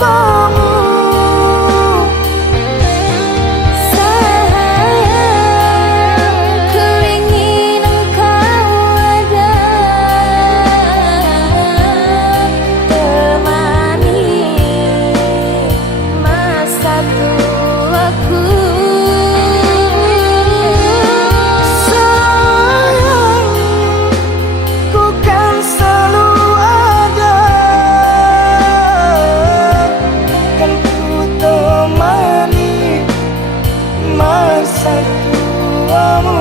tanpamu. Sayang, ku ingin engkau ada, temani masa tuaku. Sayang, ku kan selalu ada, kan ku temani masa tuamu.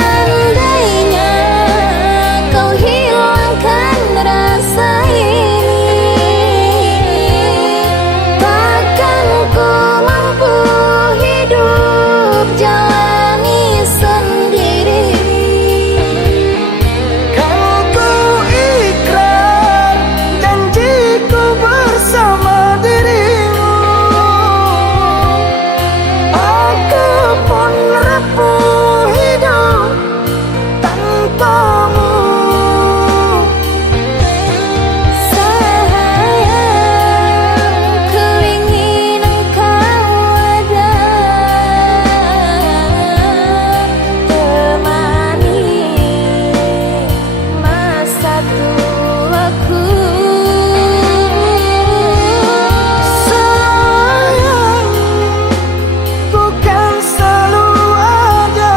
Seandainya kau hilangkan rasa ini, takkan ku mampu hidup jalani sendiri. Kan ku ikrar janjiku bersama dirimu, aku pun rapuh hidup tanpamu. Sayang, ku ingin engkau ada, temani masa tuaku. Sayang, ku kan selalu ada,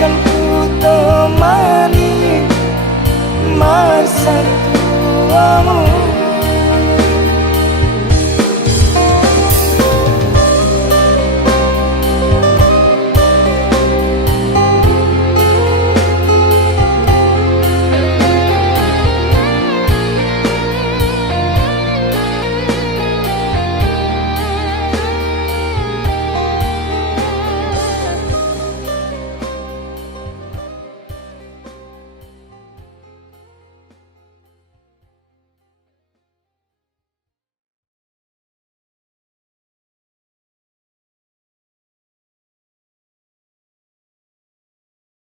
kan ku temani masa tuamu.